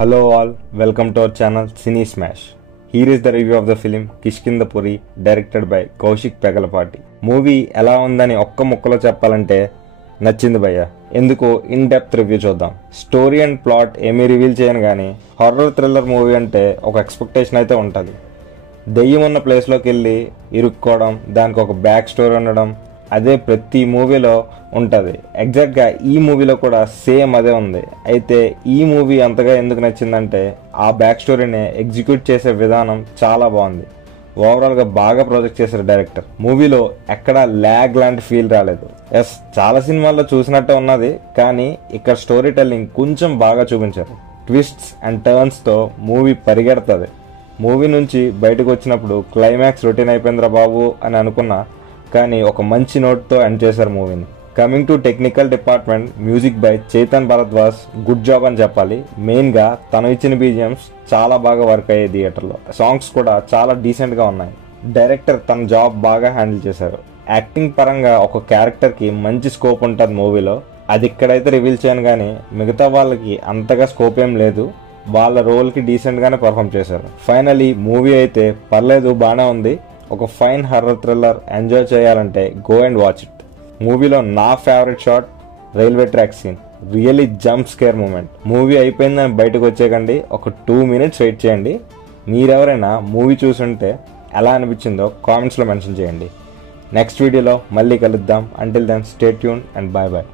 Hello all, welcome to our channel Cine Smash. Here is the review of the film Kishkindapuri directed by Kaushik Pegalapati. Movie ఎలా ఉందని ఒక్క ముక్కలో చెప్పాలంటే నచ్చింది భయ్య. ఎందుకు ఇన్ డెప్త్ రివ్యూ చూద్దాం. స్టోరీ అండ్ ప్లాట్ ఏమీ రివీల్ చేయను కానీ హారర్ థ్రిల్లర్ మూవీ అంటే ఒక ఎక్స్పెక్టేషన్ అయితే ఉంటుంది. దెయ్యం ఉన్న ప్లేస్లోకి వెళ్ళి ఇరుక్కోవడం, దానికి ఒక బ్యాక్ స్టోరీ ఉండడం, అదే ప్రతి మూవీలో ఉంటుంది. ఎగ్జాక్ట్గా ఈ మూవీలో కూడా సేమ్ అదే ఉంది. అయితే ఈ మూవీ అంతగా ఎందుకు నచ్చిందంటే ఆ బ్యాక్ స్టోరీని ఎగ్జిక్యూట్ చేసే విధానం చాలా బాగుంది. ఓవరాల్గా బాగా ప్రొజెక్ట్ చేశారు డైరెక్టర్. మూవీలో ఎక్కడా ల్యాగ్ లాంటి ఫీల్ రాలేదు. ఎస్, చాలా సినిమాల్లో చూసినట్టే ఉన్నది, కానీ ఇక్కడ స్టోరీ టెల్లింగ్ కొంచెం బాగా చూపించారు. ట్విస్ట్స్ అండ్ టర్న్స్తో మూవీ పరిగెడుతుంది. మూవీ నుంచి బయటకు వచ్చినప్పుడు క్లైమాక్స్ రొటీన్ అయిపోయిందిరా బాబు అని అనుకున్నా, కానీ ఒక మంచి నోట్తో ఎండ్ చేశారు మూవీని. Coming to technical department, music by Chaitan Bharadwaj good job అని చెప్పాలి. మెయిన్గా తను ఇచ్చిన బీజిఎమ్స్ చాలా బాగా వర్క్ అయ్యాయి థియేటర్లో. సాంగ్స్ కూడా చాలా డీసెంట్గా ఉన్నాయి. డైరెక్టర్ తన జాబ్ బాగా హ్యాండిల్ చేశారు. యాక్టింగ్ పరంగా ఒక క్యారెక్టర్కి మంచి స్కోప్ ఉంటుంది మూవీలో. అది ఇక్కడైతే రివీల్ చేయను, కానీ మిగతా వాళ్ళకి అంతగా స్కోప్ ఏం లేదు. వాళ్ళ రోల్కి డీసెంట్గానే పర్ఫామ్ చేశారు. ఫైనలీ మూవీ అయితే పర్లేదు, బాగానే ఉంది. ఒక ఫైన్ హర్రర్ థ్రిల్లర్ ఎంజాయ్ చేయాలంటే గో అండ్ వాచ్ ఇట్. మూవీలో నా favourite shot railway track scene. Really jump scare moment. Movie అయిపోయిందని బయటకు వచ్చేకండి, ఒక 2 minutes వెయిట్ చేయండి. మీరెవరైనా మూవీ చూసుంటే ఎలా అనిపించిందో కామెంట్స్లో మెన్షన్ చేయండి. నెక్స్ట్ వీడియోలో మళ్ళీ కలుద్దాం. Until then stay tune and bye bye.